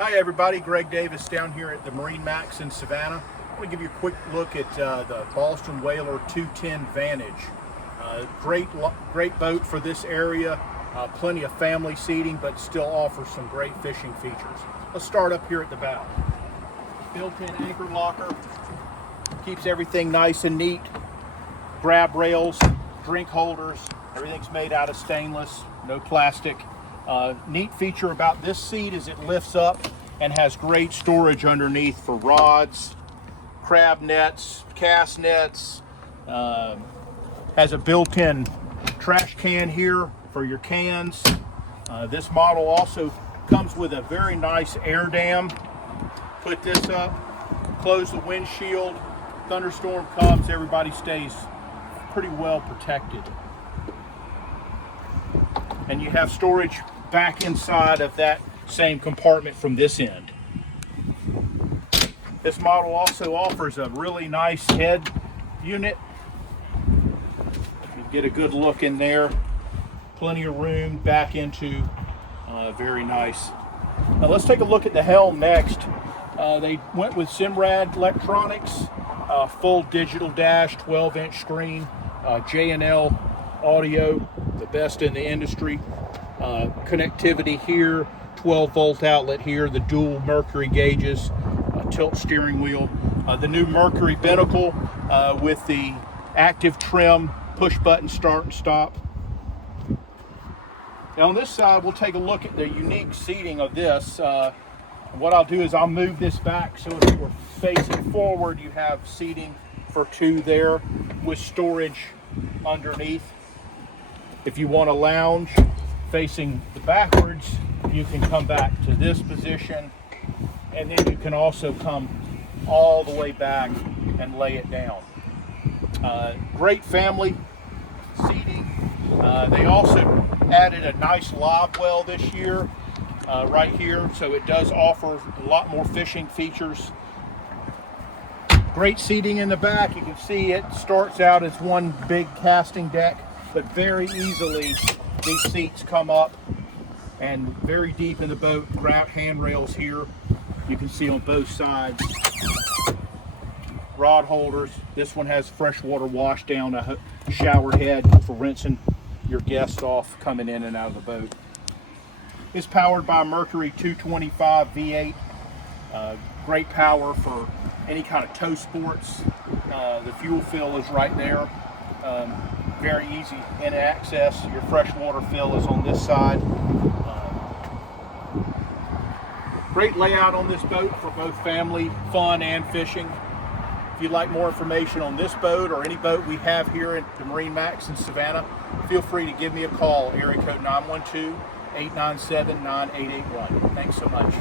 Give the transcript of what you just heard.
Hi everybody, Greg Davis down here at the MarineMax in Savannah. I want to give you a quick look at the Boston Whaler 210 Vantage. Great boat for this area, plenty of family seating, but still offers some great fishing features. Let's start up here at the bow. Built-in anchor locker, keeps everything nice and neat. Grab rails, drink holders, everything's made out of stainless, no plastic. Neat feature about this seat is it lifts up and has great storage underneath for rods, crab nets, cast nets. Has a built-in trash can here for your cans. This model also comes with a very nice air dam. Put this up, close the windshield, thunderstorm comes, everybody stays pretty well protected. And you have storage back inside of that same compartment from this end. This model also offers a really nice head unit. You get a good look in there. Plenty of room back into, very nice. Now let's take a look at the helm next. They went with Simrad electronics, full digital dash, 12-inch screen, J&L audio, the best in the industry. Connectivity here, 12-volt outlet here, the dual Mercury gauges, tilt steering wheel, the new Mercury binnacle with the active trim, push button start and stop. Now on this side, we'll take a look at the unique seating of this. What I'll do is I'll move this back so if we're facing forward, you have seating for two there with storage underneath. If you want to lounge facing the backwards, you can come back to this position, and then you can also come all the way back and lay it down. Great family seating. They also added a nice live well this year right here, so it does offer a lot more fishing features. Great seating in the back. You can see it starts out as one big casting deck, but very easily these seats come up and very deep in the boat. Grout handrails here. You can see on both sides. Rod holders. This one has freshwater wash down, a shower head for rinsing your guests off coming in and out of the boat. It's powered by Mercury 225 V8. Great power for any kind of tow sports. The fuel fill is right there. Very easy in access. Your freshwater fill is on this side. Great layout on this boat for both family fun and fishing. If you'd like more information on this boat or any boat we have here at the MarineMax in Savannah, feel free to give me a call, area code 912-897-9881. Thanks so much.